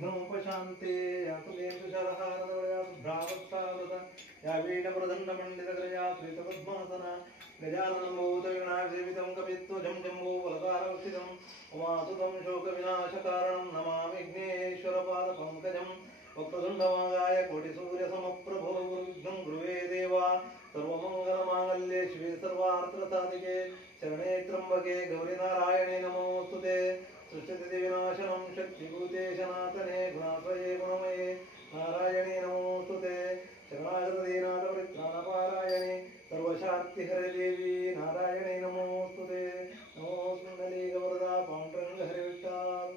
विघ्नोपशान्ते यातु केतुशरहारदवयातुभ्रावत्सावृत या वीणप्रदण्डमण्डितगजया श्रीतपद्मासना गजाननं भूतगणासेवितं कपित्वजं जम्बो बलकारवक्षितम् उमासुतं शोकविनाशकारणं नमामि विघ्नेश्वरपादपङ्कजं वक्रतुण्डमहाकाय कोटिसूर्यसमप्रभो गुरुविघ्नं गुरुवे देवा सर्वमङ्गलमाङ्गल्ये शिवे सर्वार्थसाधिके शरणे त्र्यम्बके गौरीनारायणे नमोऽस्तुते सृष्टिस्थितिविनाशनं शक्तिभूते सनातने गुणाश्रये गुणमये नारायणे नमोऽस्तुते शरणागतदीनाथपरित्राणपारायणे सर्वशाक्तिहरे देवी नारायणे नमोऽस्तुते नमोऽस्मण्डलीकवरदा पाण्डुरङ्ग हरे विठ्ठल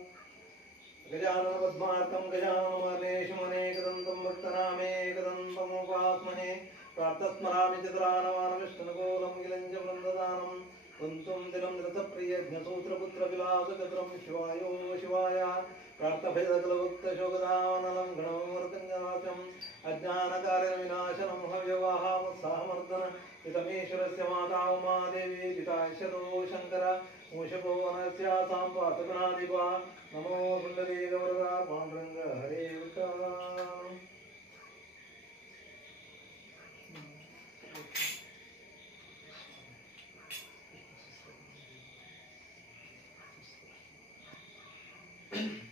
गजाननपद्मार्कं गजाननमनेशमनेकदन्तं भक्तनामेकदन्तमुपास्महे प्रातस्मरामि चतुरानवानविष्णुगोलं गिलञ्च वृन्ददानं कुन्तुं दिनं धृतप्रियज्ञसूत्रपुत्रविलासचतुरं शिवायो शिवाय प्रार्थभेदकलभुक्तशोकदानलं गणमूर्तिङ्गनाथम् अज्ञानकार्यविनाशनं हव्यवाहामत्साहमर्दन इदमीश्वरस्य माता उमादेवी जितायशतो शङ्कर मूषको अनस्यासां पातकनादिपा नमो कुण्डलीगवरदा पाण्डुरङ्ग हरे विठ्ठल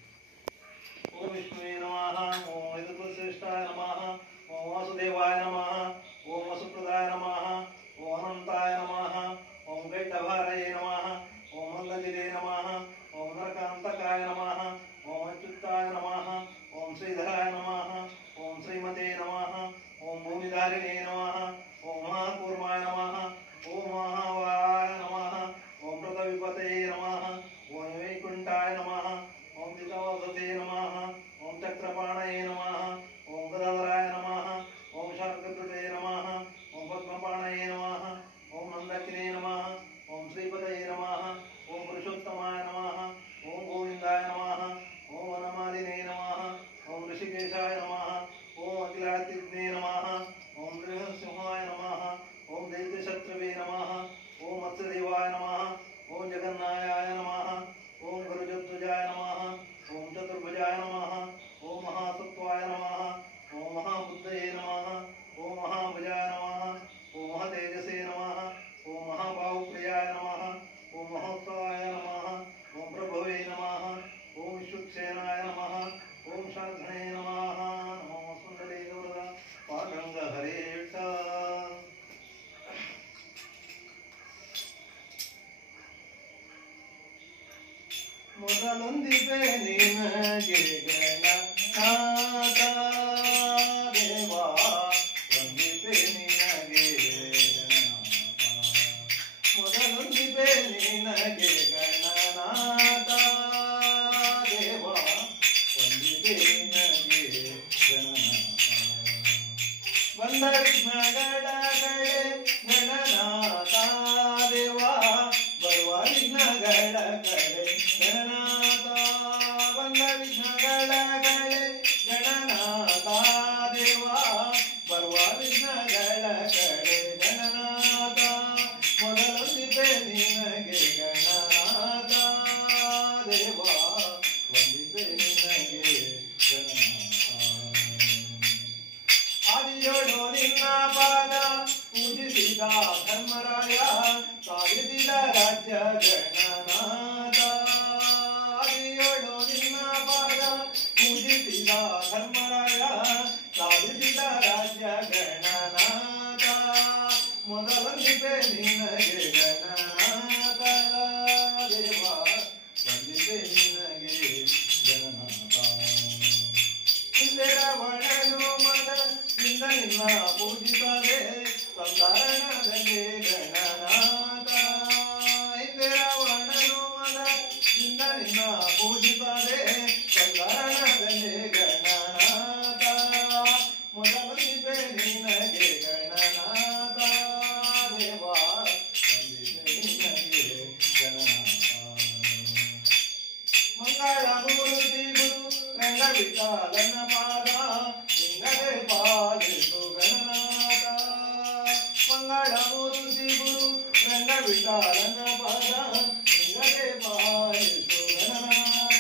ओम विष्णुवे नमः ओम हितपुरुषेष्ठाय नमः ओम वासुदेवाय नमः ओम वसुप्रदाय नमः ओम अनंताय नमः ओम कैटभारये नमः ओम मल्लजिरे नमः ओम नरकान्तकाय नमः ओम अच्युताय नमः ओम श्रीधराय नमः ओम श्रीमते नमः ओम भूमिधारिणे नमः ओम महाकूर्माय नमः ओम महावाय नमः ओम प्रतविपतये नमः ओम वैकुण्ठाय नमः ओम दितवसते नमः ओम चक्रपाणये नमः ओम गदाधराय नमः ओम शार्ककृते नमः ओम पद्मपाणये नमः ओम नंदकिने नमः ओम श्रीपतये नमः ओम पुरुषोत्तमाय नमः ओम गोविंदाय नमः ओम वनमालिने नमः ओम ऋषिकेशाय नमः ओम अखिलार्तिज्ञे नमः ओम नृसिंहाय नमः ओम दैत्यशत्रवे नमः ओम मत्स्यदेवाय नमः ओम जगन्नाथाय नमः ओम गुरुजध्वजाय नमः ओम चतुर्भुजाय नमः ओम महासत्वाय नमः ओम महाबुद्धये नमः ओम महाभुजाय नमः ओम महातेजसे नमः ओम महाबाहुप्रियाय नमः ओम महोत्सवाय नमः ओम प्रभवे नमः ओम विश्वक्सेनाय नमः ओम शार्घणे नमः नमो सुन्दरीगौरदा पाण्डुरङ्ग हरे विठ्ठल ಮೊದಲೊಂದಿಗೆ ನಿನಗೆ ಗಣನಾಥ ದೇವಾ ಒಂದಿಗೆ ನಿನಗೆ ಗಣನಾಥ ಮೊದಲೊಂದಿಗೆ ನಿನಗೆ ಗಣನಾಥ ದೇವಾ ಒಂದಿಗೆ ನಿನಗೆ ಗಣನಾಥ ಬಂದ ವಿಘ್ನಗಳ ಕಡೆ ಗಣನಾಥ ದೇವಾ ಬರುವ ವಿಘ್ನಗಳ ಕಡೆ ಗಣನಾಥ ಬಂದ ವಿಘ್ನಗಳ ಕಡೆ ಗಣನಾಥ ದೇವಾ ಬರುವ ವಿಘ್ನಗಳ ಕಡೆ ಗಣನಾಥ ಮೊದಲೊಂದಿಗೆ ನಿನಗೆ ಗಣನಾಥ ದೇವಾ ಒಂದಿಗೆ ನಿನಗೆ ಗಣನಾಥ ಆದಿಯೋಡು ನಿನ್ನ ಪಾದ ಪೂಜಿಸಿದ ಧರ್ಮರಾಯ ಸಾಧಿಸಿದ ರಾಜ್ಯ ಗಣನಾಥ ಆದಿಯೋಡು ನಿನ್ನ ಪಾದ ಪೂಜಿಸಿದ ಧರ್ಮರಾಯ ಸಾಧಿಸಿದ ರಾಜ್ಯ ಗಣನಾಥ ಮೊದಲೊಂದಿಗೆ ನಿನಗೆ ಗಣನಾಥ ದೇವಾ ಒಂದಿಗೆ ನಿನಗೆ ಗಣನಾಥ ಹಿಂದೆ ರಾವಣನು ಮನದಿಂದ ನಿನ್ನ ಪೂಜಿಸದೆ ಸಂಧಾರಣದಲ್ಲಿ ಗಣನಾಥ ಹಿಂದೆ ರಾವಣನು ಮನದಿಂದ ನಿನ್ನ ಪೂಜಿಸದೆ ಸಂಧಾರಣದಲ್ಲಿ ಗಣನಾಥ ಮೊದಲೊಂದಿಗೆ ನಿನಗೆ ಗಣನಾಥ ದೇವಾ ಒಂದಿಗೆ ನಿನಗೆ ಗಣನಾಥ ಮಂಗಳ ಮೂರ್ತಿ ಗುರು ರಂಗವಿಠಲನ ಪಾದ ಲಿಂಗದೆ ಪಾಲಿಸು ಗಣನಾಥ ಮಂಗಳ ಮೂರ್ತಿ ಗುರು ರಂಗವಿಠಲನ ಪಾದ ಲಿಂಗದೆ ಪಾಲಿಸು ಗಣನಾಥ